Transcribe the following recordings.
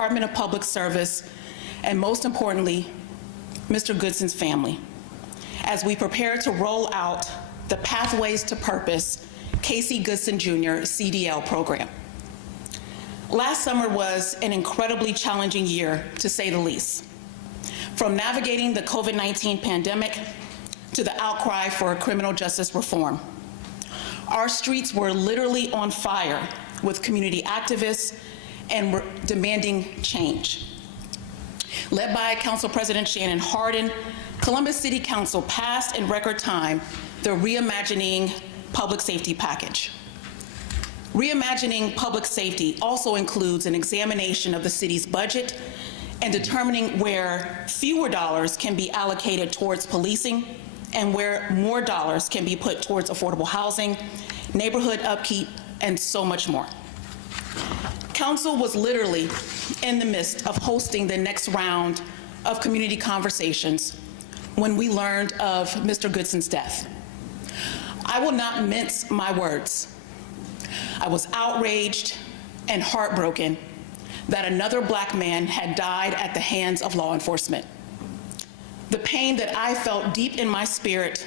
Department of Public Service, and most importantly, Mr. Goodson's family, as we prepare to roll out the Pathways to Purpose Casey Goodson Jr. CDL program. Last summer was an incredibly challenging year, to say the least. From navigating the COVID-19 pandemic to the outcry for criminal justice reform. Our streets were literally on fire with community activists and were demanding change. Led by Council President Shannon Hardin, Columbus City Council passed in record time the Reimagining Public Safety Package. Reimagining public safety also includes an examination of the city's budget and determining where fewer dollars can be allocated towards policing and where more dollars can be put towards affordable housing, neighborhood upkeep, and so much more. Council was literally in the midst of hosting the next round of community conversations when we learned of Mr. Goodson's death. I will not mince my words. I was outraged and heartbroken that another Black man had died at the hands of law enforcement. The pain that I felt deep in my spirit,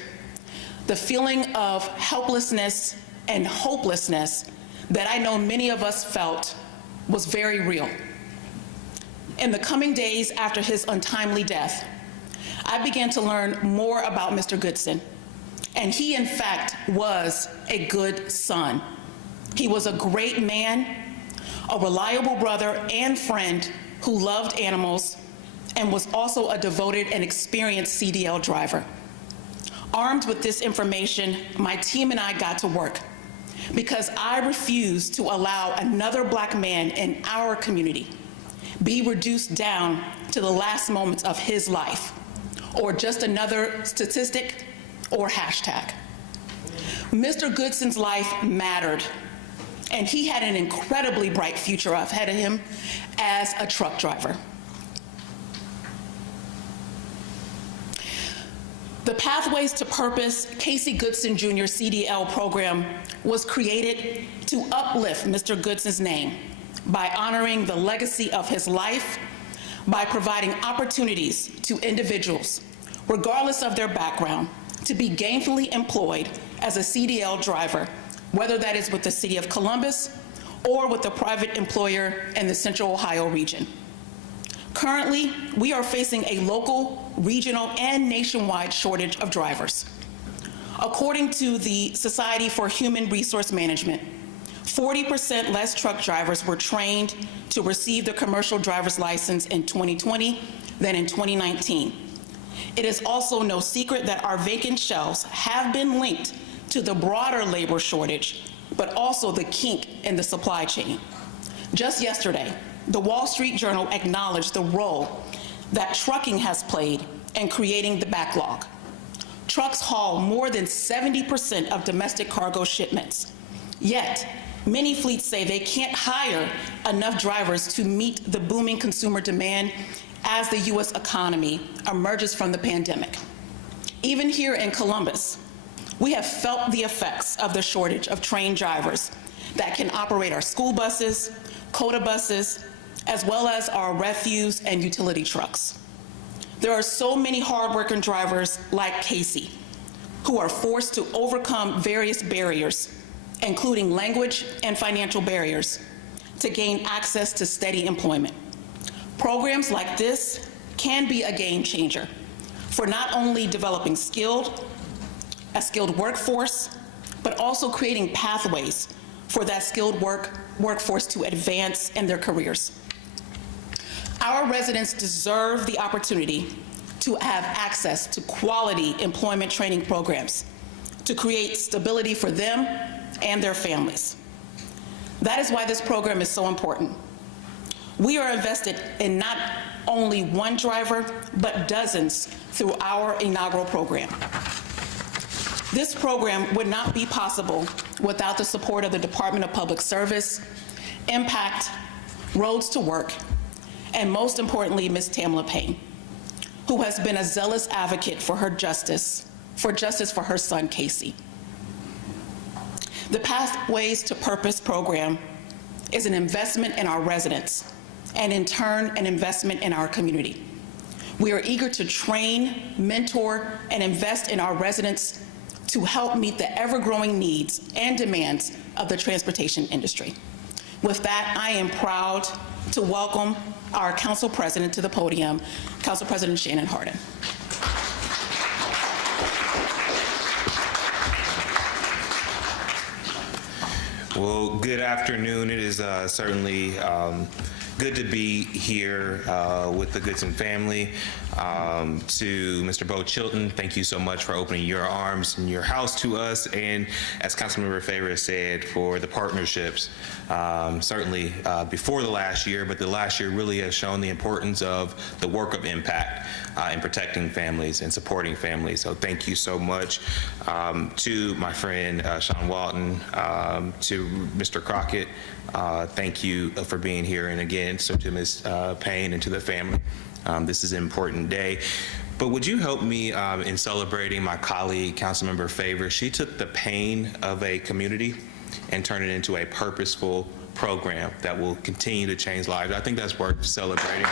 the feeling of helplessness and hopelessness that I know many of us felt was very real. In the coming days after his untimely death, I began to learn more about Mr. Goodson, and he in fact was a good son. He was a great man, a reliable brother and friend who loved animals, and was also a devoted and experienced CDL driver. Armed with this information, my team and I got to work because I refuse to allow another Black man in our community be reduced down to the last moments of his life, or just another statistic or hashtag. Mr. Goodson's life mattered, and he had an incredibly bright future ahead of him as a truck driver. The Pathways to Purpose Casey Goodson Jr. CDL program was created to uplift Mr. Goodson's name by honoring the legacy of his life, by providing opportunities to individuals, regardless of their background, to be gainfully employed as a CDL driver, whether that is with the City of Columbus or with a private employer in the Central Ohio region. Currently, we are facing a local, regional, and nationwide shortage of drivers. According to the Society for Human Resource Management, 40% less truck drivers were trained to receive the commercial driver's license in 2020 than in 2019. It is also no secret that our vacant shelves have been linked to the broader labor shortage, but also the kink in the supply chain. Just yesterday, the Wall Street Journal acknowledged the role that trucking has played in creating the backlog. Trucks haul more than 70% of domestic cargo shipments. Yet, many fleets say they can't hire enough drivers to meet the booming consumer demand as the U.S. economy emerges from the pandemic. Even here in Columbus, we have felt the effects of the shortage of trained drivers that can operate our school buses, COTA buses, as well as our refuse and utility trucks. There are so many hardworking drivers like Casey who are forced to overcome various barriers, including language and financial barriers, to gain access to steady employment. Programs like this can be a game changer for not only developing a skilled workforce, but also creating pathways for that skilled workforce to advance in their careers. Our residents deserve the opportunity to have access to quality employment training programs to create stability for them and their families. That is why this program is so important. We are invested in not only one driver, but dozens through our inaugural program. This program would not be possible without the support of the Department of Public Service, Impact, Roads to Work, and most importantly, Ms. Tamla Payne, who has been a zealous advocate for justice for her son, Casey. The Pathways to Purpose program is an investment in our residents and in turn, an investment in our community. We are eager to train, mentor, and invest in our residents to help meet the ever-growing needs and demands of the transportation industry. With that, I am proud to welcome our Council President to the podium, Council President Shannon Hardin. Well, good afternoon. It is certainly good to be here with the Goodson family. To Mr. Bo Chilton, thank you so much for opening your arms and your house to us, and as Councilmember Favor said, for the partnerships, certainly before the last year, but the last year really has shown the importance of the work of impact in protecting families and supporting families. So thank you so much. To my friend Sean Walton, to Mr. Crockett, thank you for being here, and again, so to Ms. Payne and to the family. This is an important day. But would you help me in celebrating my colleague, Councilmember Favor? She took the pain of a community and turned it into a purposeful program that will continue to change lives. I think that's worth celebrating.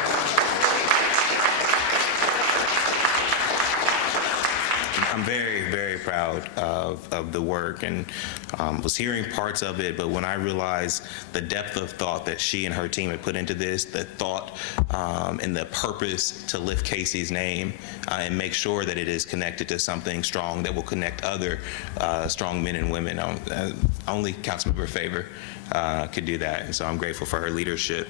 I'm very, very proud of the work, and was hearing parts of it, but when I realized the depth of thought that she and her team had put into this, the thought and the purpose to lift Casey's name and make sure that it is connected to something strong that will connect other strong men and women. Only Councilmember Favor could do that, and so I'm grateful for her leadership.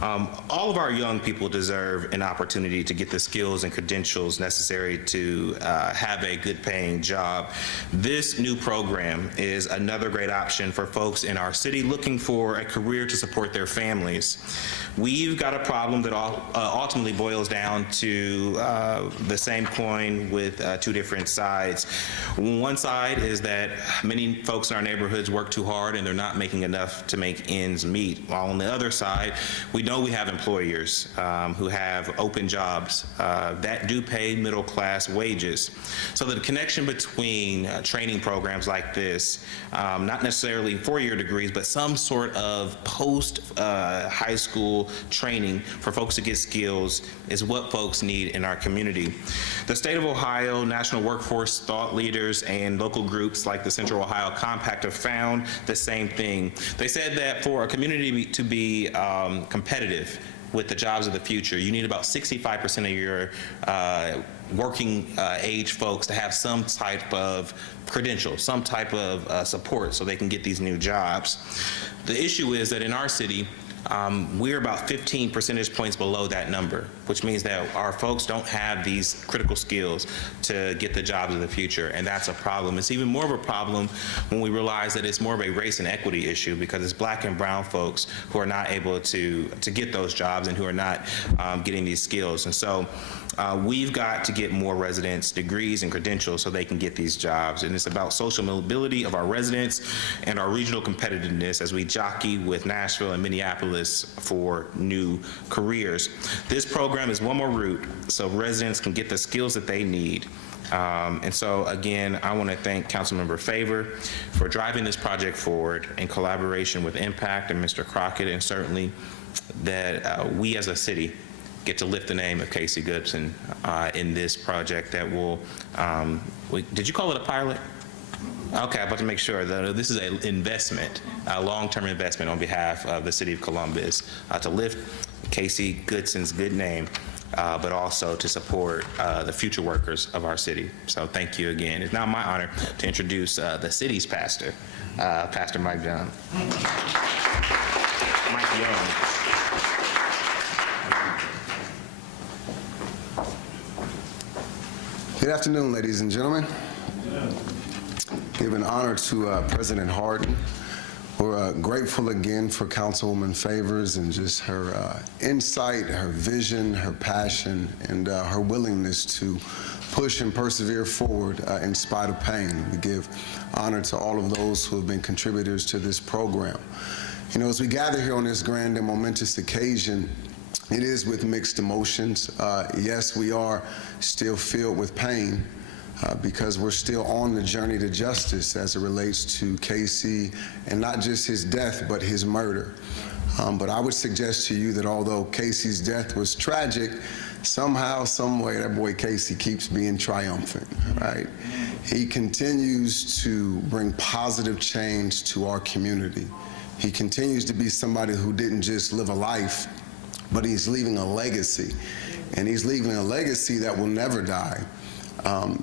All of our young people deserve an opportunity to get the skills and credentials necessary to have a good paying job. This new program is another great option for folks in our city looking for a career to support their families. We've got a problem that ultimately boils down to the same coin with two different sides. One side is that many folks in our neighborhoods work too hard and they're not making enough to make ends meet. While on the other side, we know we have employers who have open jobs that do pay middle class wages. So the connection between training programs like this, not necessarily four-year degrees, but some sort of post high school training for folks to get skills is what folks need in our community. The state of Ohio, national workforce thought leaders, and local groups like the Central Ohio Compact have found the same thing. They said that for a community to be competitive with the jobs of the future, you need about 65% of your working age folks to have some type of credential, some type of support so they can get these new jobs. The issue is that in our city, we're about 15 percentage points below that number, which means that our folks don't have these critical skills to get the jobs of the future, and that's a problem. It's even more of a problem when we realize that it's more of a race and equity issue, because it's black and brown folks who are not able to get those jobs and who are not getting these skills. And so we've got to get more residents degrees and credentials so they can get these jobs. And it's about social mobility of our residents and our regional competitiveness as we jockey with Nashville and Minneapolis for new careers. This program is one more route so residents can get the skills that they need. And so again, I want to thank Councilmember Favor for driving this project forward in collaboration with Impact and Mr. Crockett, and certainly that we as a city get to lift the name of Casey Goodson in this project that will, did you call it a pilot? Okay, I'm about to make sure that this is an investment, a long-term investment on behalf of the city of Columbus to lift Casey Goodson's good name, but also to support the future workers of our city. So thank you again. It's now my honor to introduce the city's pastor, Pastor Mike Young. Mike Young. Good afternoon, ladies and gentlemen. Give an honor to President Hardin. We're grateful again for Councilwoman Favors and just her insight, her vision, her passion, and her willingness to push and persevere forward in spite of pain. We give honor to all of those who have been contributors to this program. You know, as we gather here on this grand and momentous occasion, it is with mixed emotions. Yes, we are still filled with pain because we're still on the journey to justice as it relates to Casey, and not just his death, but his murder. But I would suggest to you that although Casey's death was tragic, somehow, some way, that boy Casey keeps being triumphant, right? He continues to bring positive change to our community. He continues to be somebody who didn't just live a life, but he's leaving a legacy. And he's leaving a legacy that will never die.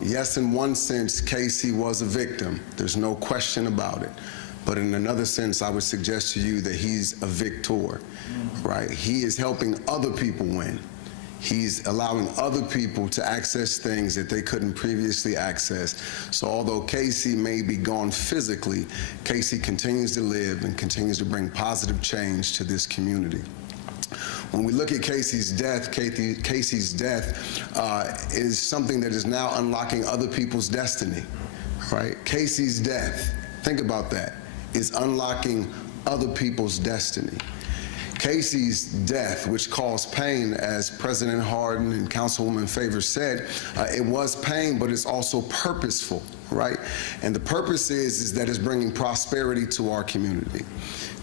Yes, in one sense, Casey was a victim. There's no question about it. But in another sense, I would suggest to you that he's a victor, right? He is helping other people win. He's allowing other people to access things that they couldn't previously access. So although Casey may be gone physically, Casey continues to live and continues to bring positive change to this community. When we look at Casey's death, Casey's death is something that is now unlocking other people's destiny, right? Casey's death, think about that, is unlocking other people's destiny. Casey's death, which caused pain, as President Hardin and Councilwoman Favors said, it was pain, but it's also purposeful, right? And the purpose is that it's bringing prosperity to our community.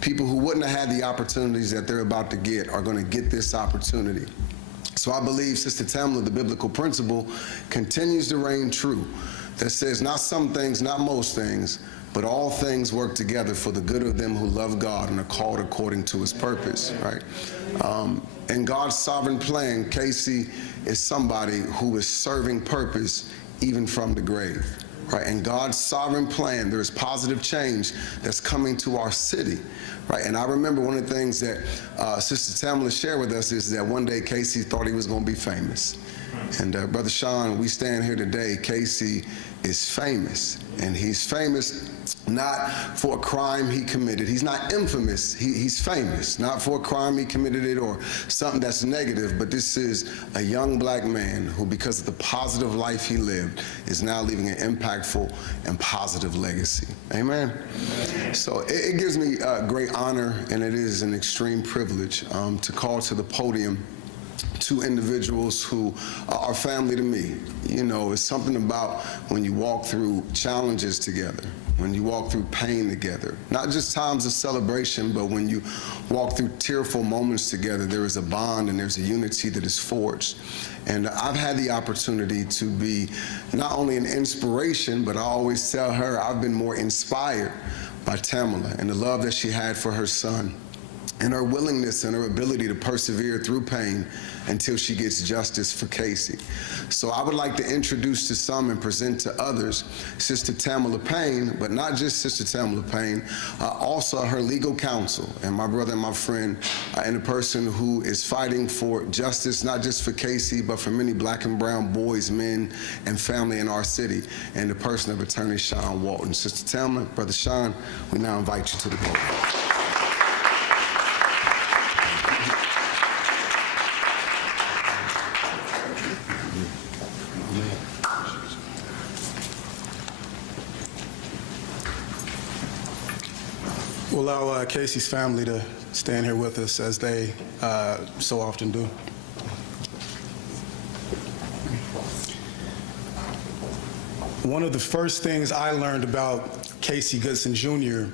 People who wouldn't have had the opportunities that they're about to get are going to get this opportunity. So I believe Sister Tamla, the biblical principle, continues to reign true, that says not some things, not most things, but all things work together for the good of them who love God and are called according to his purpose, right? In God's sovereign plan, Casey is somebody who is serving purpose even from the grave, right? In God's sovereign plan, there is positive change that's coming to our city, right? And I remember one of the things that Sister Tamla shared with us is that one day Casey thought he was going to be famous. And Brother Sean, we stand here today, Casey is famous, and he's famous not for a crime he committed. He's not infamous, he's famous, not for a crime he committed it or something that's negative, but this is a young black man who, because of the positive life he lived, is now leaving an impactful and positive legacy. Amen? So it gives me great honor, and it is an extreme privilege to call to the podium two individuals who are family to me. You know, it's something about when you walk through challenges together, when you walk through pain together, not just times of celebration, but when you walk through tearful moments together, there is a bond and there's a unity that is forged. And I've had the opportunity to be not only an inspiration, but I always tell her I've been more inspired by Tamala and the love that she had for her son, and her willingness and her ability to persevere through pain until she gets justice for Casey. So I would like to introduce to some and present to others Sister Tamala Payne, but not just Sister Tamala Payne, also her legal counsel, and my brother and my friend, and a person who is fighting for justice, not just for Casey, but for many black and brown boys, men, and family in our city, and the person of Attorney Sean Walton. Sister Tamala, Brother Sean, we now invite you to the podium. We'll allow Casey's family to stand here with us as they so often do. One of the first things I learned about Casey Goodson Jr.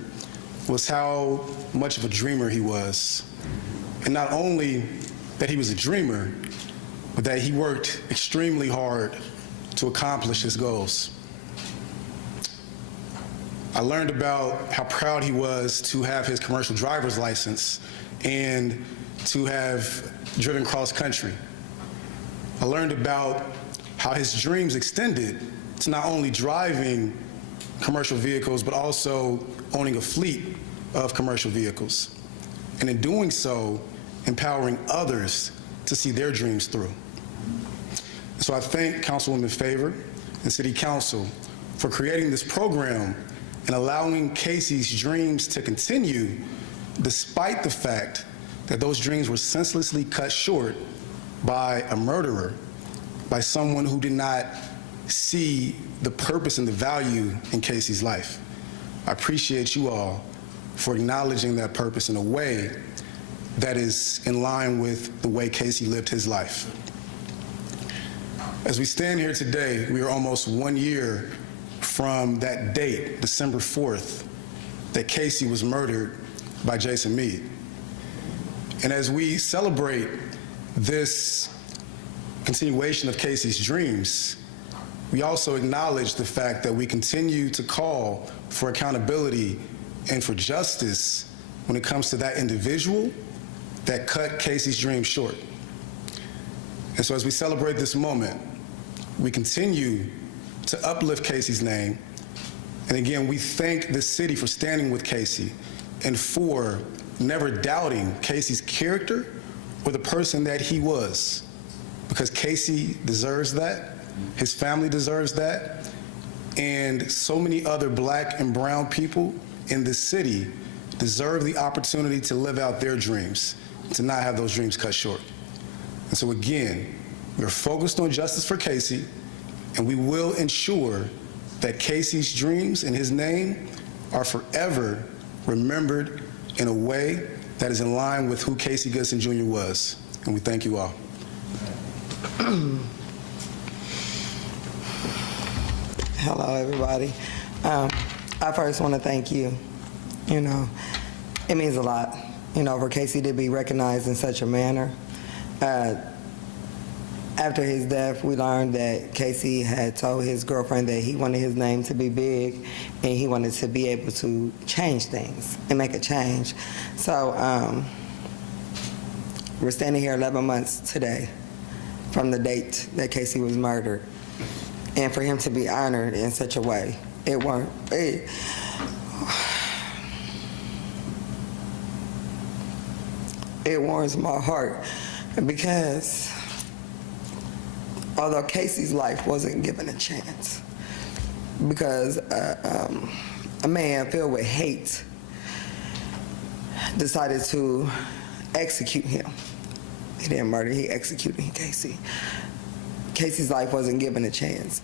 was how much of a dreamer he was. And not only that he was a dreamer, but that he worked extremely hard to accomplish his goals. I learned about how proud he was to have his commercial driver's license and to have driven cross country. I learned about how his dreams extended to not only driving commercial vehicles, but also owning a fleet of commercial vehicles. And in doing so, empowering others to see their dreams through. So I thank Councilwoman Favor and City Council for creating this program and allowing Casey's dreams to continue despite the fact that those dreams were senselessly cut short by a murderer, by someone who did not see the purpose and the value in Casey's life. I appreciate you all for acknowledging that purpose in a way that is in line with the way Casey lived his life. As we stand here today, we are almost 1 year from that date, December 4th, that Casey was murdered by Jason Meade. And as we celebrate this continuation of Casey's dreams, we also acknowledge the fact that we continue to call for accountability and for justice when it comes to that individual that cut Casey's dreams short. And so as we celebrate this moment, we continue to uplift Casey's name. And again, we thank the city for standing with Casey and for never doubting Casey's character or the person that he was, because Casey deserves that, his family deserves that, and so many other Black and brown people in the city deserve the opportunity to live out their dreams, to not have those dreams cut short. And so again, we're focused on justice for Casey, and we will ensure that Casey's dreams and his name are forever remembered in a way that is in line with who Casey Goodson Jr. was. And we thank you all. Hello, everybody. I first want to thank you. You know, it means a lot, you know, for Casey to be recognized in such a manner. After his death, we learned that Casey had told his girlfriend that he wanted his name to be big and he wanted to be able to change things and make a change. So we're standing here 11 months today from the date that Casey was murdered. And for him to be honored in such a way, it warms my heart, because although Casey's life wasn't given a chance, because a man filled with hate decided to execute him. He didn't murder, he executed Casey. Casey's life wasn't given a chance.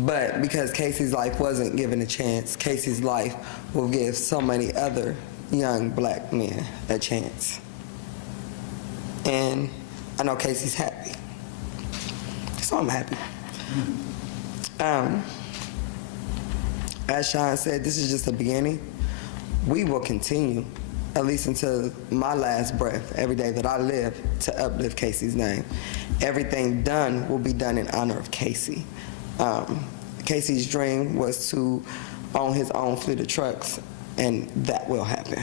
But because Casey's life wasn't given a chance, Casey's life will give so many other young Black men a chance. And I know Casey's happy. So I'm happy. As Sean said, this is just the beginning. We will continue, at least until my last breath, every day that I live, to uplift Casey's name. Everything done will be done in honor of Casey. Casey's dream was to own his own fleet of trucks, and that will happen.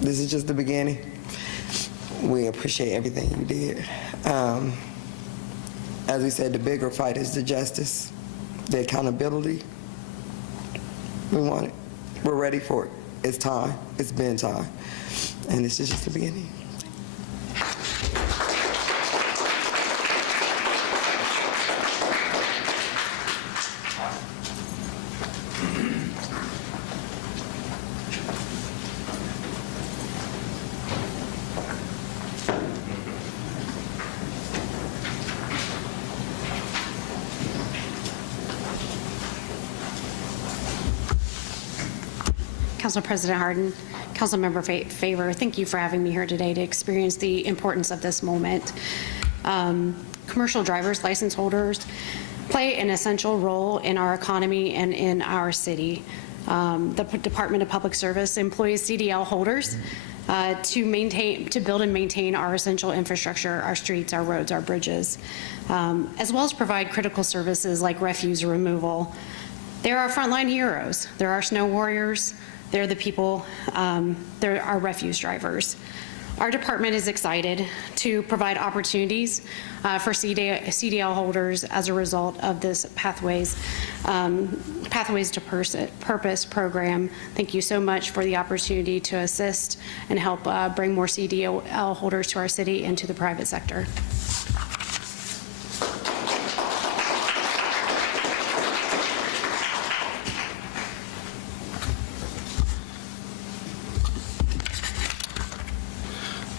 This is just the beginning. We appreciate everything you did. As we said, the bigger fight is the justice, the accountability. We want it. We're ready for it. It's time. It's been time. And this is just the beginning. Council President Harden, Councilmember Favor, thank you for having me here today to experience the importance of this moment. Commercial driver's license holders play an essential role in our economy and in our city. The Department of Public Service employs CDL holders to build and maintain our essential infrastructure, our streets, our roads, our bridges, as well as provide critical services like refuse removal. They're our frontline heroes. They're our snow warriors. They're the people, they're our refuse drivers. Our department is excited to provide opportunities for CDL holders as a result of this Pathways to Purpose program. Thank you so much for the opportunity to assist and help bring more CDL holders to our city and to the private sector.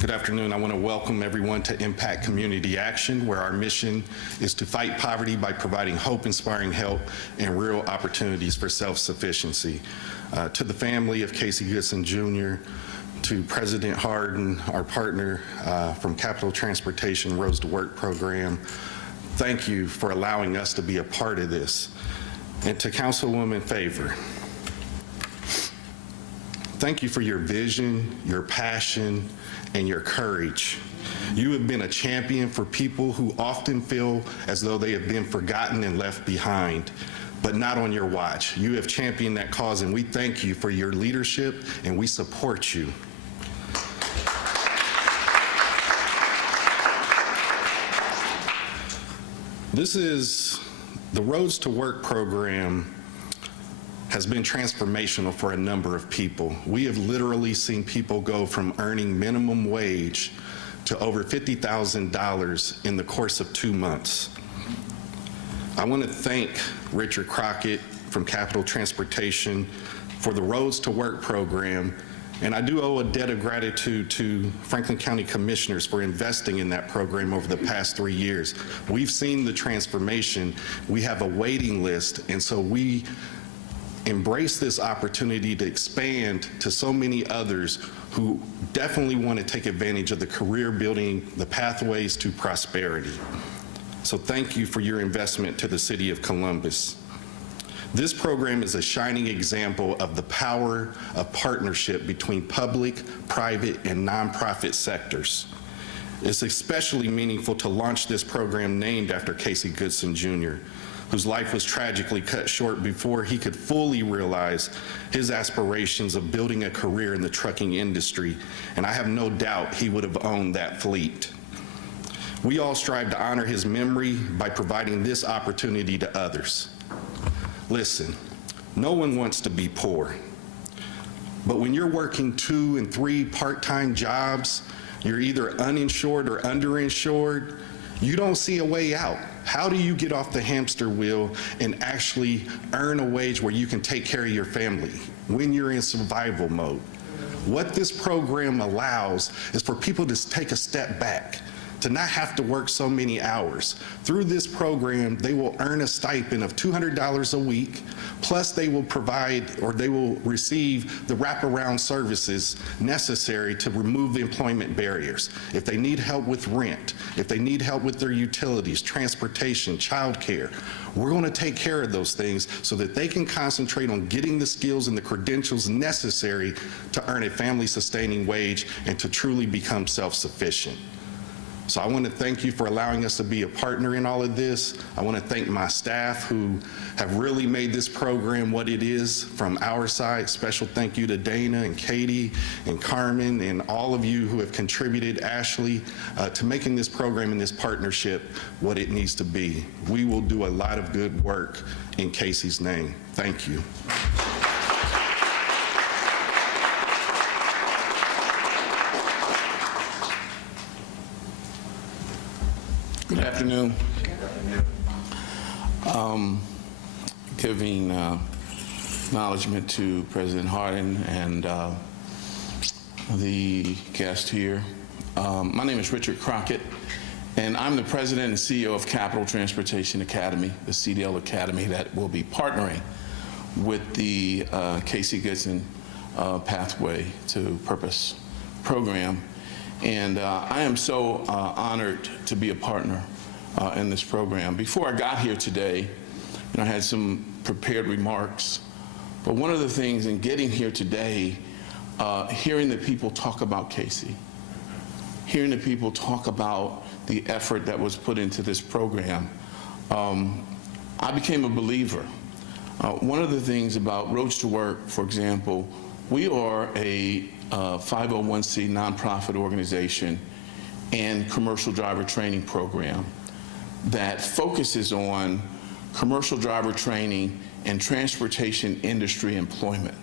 Good afternoon. I want to welcome everyone to Impact Community Action, where our mission is to fight poverty by providing hope, inspiring help, and real opportunities for self-sufficiency. To the family of Casey Goodson Jr., to President Harden, our partner from Capital Transportation Roads to Work program, thank you for allowing us to be a part of this. And to Councilwoman Favor, Thank you for your vision, your passion, and your courage. You have been a champion for people who often feel as though they have been forgotten and left behind, but not on your watch. You have championed that cause, and we thank you for your leadership, and we support you. The Roads to Work program has been transformational for a number of people. We have literally seen people go from earning minimum wage to over $50,000 in the course of 2 months. I want to thank Richard Crockett from Capital Transportation for the Roads to Work program, and I do owe a debt of gratitude to Franklin County Commissioners for investing in that program over the past 3 years. We've seen the transformation. We have a waiting list, and so we embrace this opportunity to expand to so many others who definitely want to take advantage of the career building, the pathways to prosperity. So thank you for your investment to the City of Columbus. This program is a shining example of the power of partnership between public, private, and nonprofit sectors. It's especially meaningful to launch this program named after Casey Goodson Jr., whose life was tragically cut short before he could fully realize his aspirations of building a career in the trucking industry, and I have no doubt he would have owned that fleet. We all strive to honor his memory by providing this opportunity to others. Listen, no one wants to be poor, but when you're working 2 and 3 part-time jobs, you're either uninsured or underinsured, you don't see a way out. How do you get off the hamster wheel and actually earn a wage where you can take care of your family when you're in survival mode? What this program allows is for people to take a step back, to not have to work so many hours. Through this program, they will earn a stipend of $200 a week, plus they will provide or they will receive the wraparound services necessary to remove the employment barriers. If they need help with rent, if they need help with their utilities, transportation, childcare, we're going to take care of those things so that they can concentrate on getting the skills and the credentials necessary to earn a family-sustaining wage and to truly become self-sufficient. So I want to thank you for allowing us to be a partner in all of this. I want to thank my staff who have really made this program what it is from our side. Special thank you to Dana and Katie and Carmen and all of you who have contributed, Ashley, to making this program and this partnership what it needs to be. We will do a lot of good work in Casey's name. Thank you. Good afternoon. Giving acknowledgement to President Hardin and the guest here. My name is Richard Crockett, and I'm the president and CEO of Capital Transportation Academy, the CDL Academy that will be partnering with the Casey Goodson Pathway to Purpose program. And I am so honored to be a partner in this program. Before I got here today, I had some prepared remarks, but one of the things in getting here today, hearing the people talk about Casey, hearing the people talk about the effort that was put into this program, I became a believer. One of the things about Roads to Work, for example, we are a 501c nonprofit organization and commercial driver training program that focuses on commercial driver training and transportation industry employment.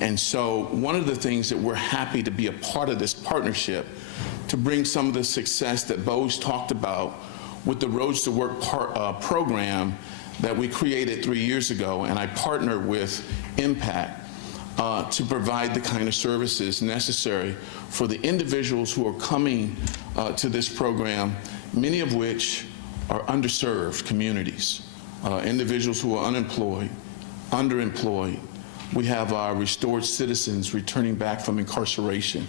And so one of the things that we're happy to be a part of this partnership to bring some of the success that Bo's talked about with the Roads to Work program that we created 3 years ago, and I partnered with Impact to provide the kind of services necessary for the individuals who are coming to this program, many of which are underserved communities, individuals who are unemployed, underemployed. We have our restored citizens returning back from incarceration,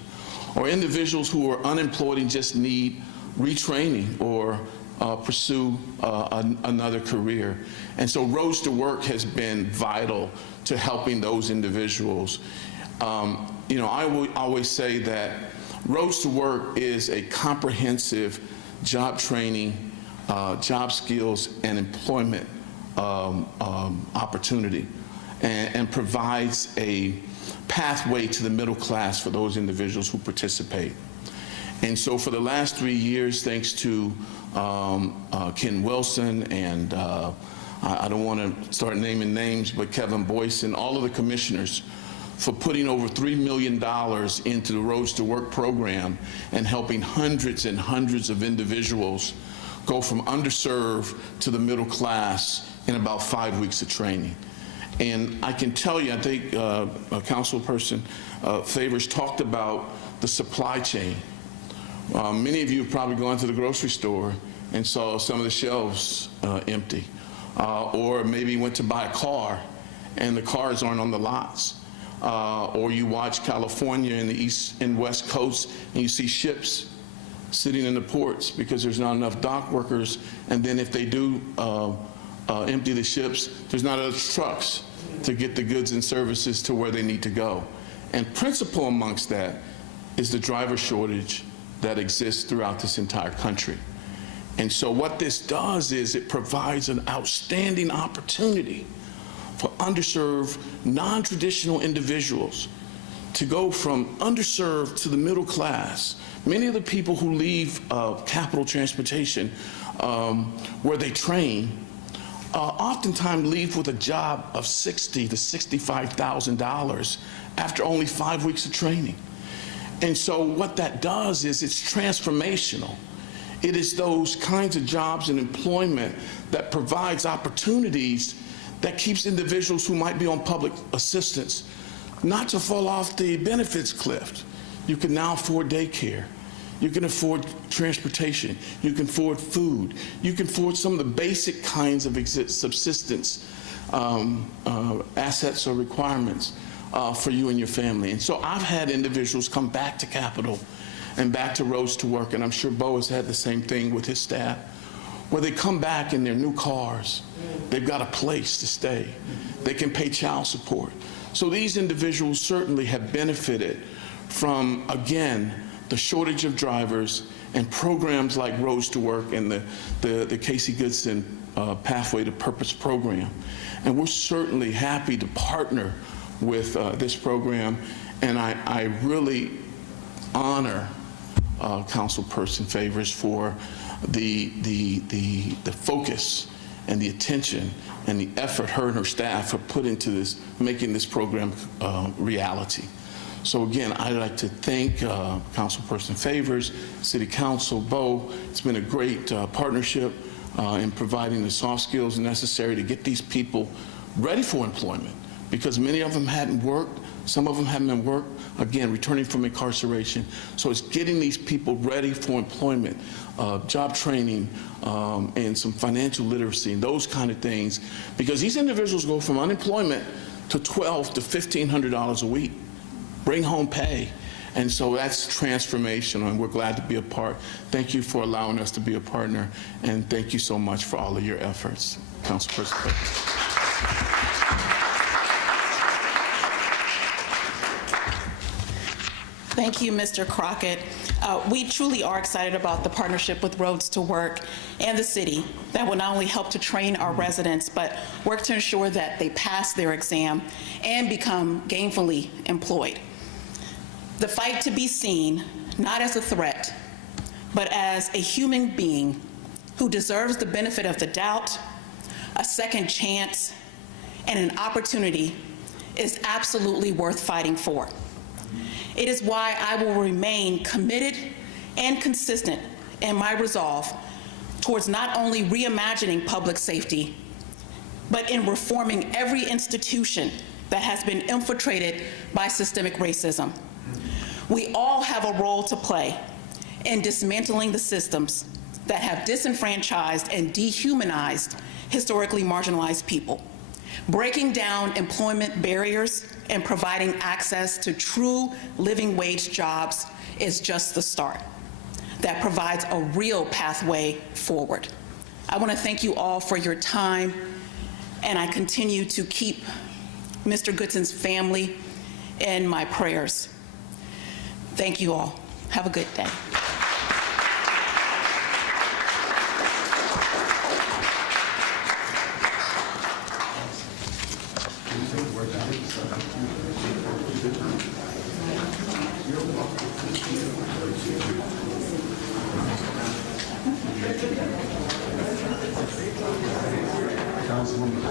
or individuals who are unemployed and just need retraining or pursue another career. And so Roads to Work has been vital to helping those individuals You know, I will always say that Roads to Work is a comprehensive job training, job skills, and employment opportunity, and provides a pathway to the middle class for those individuals who participate. And so for the last 3 years, thanks to Ken Wilson and I don't want to start naming names, but Kevin Boyce and all of the commissioners for putting over $3 million into the Roads to Work program and helping hundreds and hundreds of individuals go from underserved to the middle class in about 5 weeks of training. And I can tell you, I think Councilperson Favors talked about the supply chain. Many of you have probably gone to the grocery store and saw some of the shelves empty. Or maybe went to buy a car and the cars aren't on the lots. Or you watch California in the East and West Coast and you see ships sitting in the ports because there's not enough dock workers, and then if they do empty the ships, there's not enough trucks to get the goods and services to where they need to go. And principal amongst that is the driver shortage that exists throughout this entire country. And so what this does is it provides an outstanding opportunity for underserved, non-traditional individuals to go from underserved to the middle class. Many of the people who leave Capital Transportation, where they train, oftentimes leave with a job of $60,000 to $65,000 after only 5 weeks of training. And so what that does is it's transformational. It is those kinds of jobs and employment that provides opportunities that keeps individuals who might be on public assistance not to fall off the benefits cliff. You can now afford daycare. You can afford transportation. You can afford food. You can afford some of the basic kinds of subsistence assets or requirements for you and your family. And so I've had individuals come back to Capitol and back to Roads to Work, and I'm sure Bo has had the same thing with his staff, where they come back in their new cars. They've got a place to stay. They can pay child support. So these individuals certainly have benefited from, again, the shortage of drivers and programs like Roads to Work and the Casey Goodson Pathway to Purpose program. And we're certainly happy to partner with this program, and I really honor Councilperson Favors for the focus and the attention and the effort her and her staff have put into this, making this program reality. So again, I'd like to thank Councilperson Favors, City Council, Bo. It's been a great partnership in providing the soft skills necessary to get these people ready for employment, because many of them hadn't worked, some of them haven't been worked, again, returning from incarceration. So it's getting these people ready for employment, job training, and some financial literacy and those kind of things, because these individuals go from unemployment to $1,200 to $1,500 a week, bring home pay. And so that's transformational, and we're glad to be a part. Thank you for allowing us to be a partner, and thank you so much for all of your efforts, Councilperson Favors. Thank you, Mr. Crockett. We truly are excited about the partnership with Roads to Work and the city that will not only help to train our residents, but work to ensure that they pass their exam and become gainfully employed. The fight to be seen not as a threat, but as a human being who deserves the benefit of the doubt, a second chance, and an opportunity is absolutely worth fighting for. It is why I will remain committed and consistent in my resolve towards not only reimagining public safety, but in reforming every institution that has been infiltrated by systemic racism. We all have a role to play in dismantling the systems that have disenfranchised and dehumanized historically marginalized people. Breaking down employment barriers and providing access to true living wage jobs is just the start. That provides a real pathway forward. I want to thank you all for your time, and I continue to keep Mr. Goodson's family in my prayers. Thank you all. Have a good day.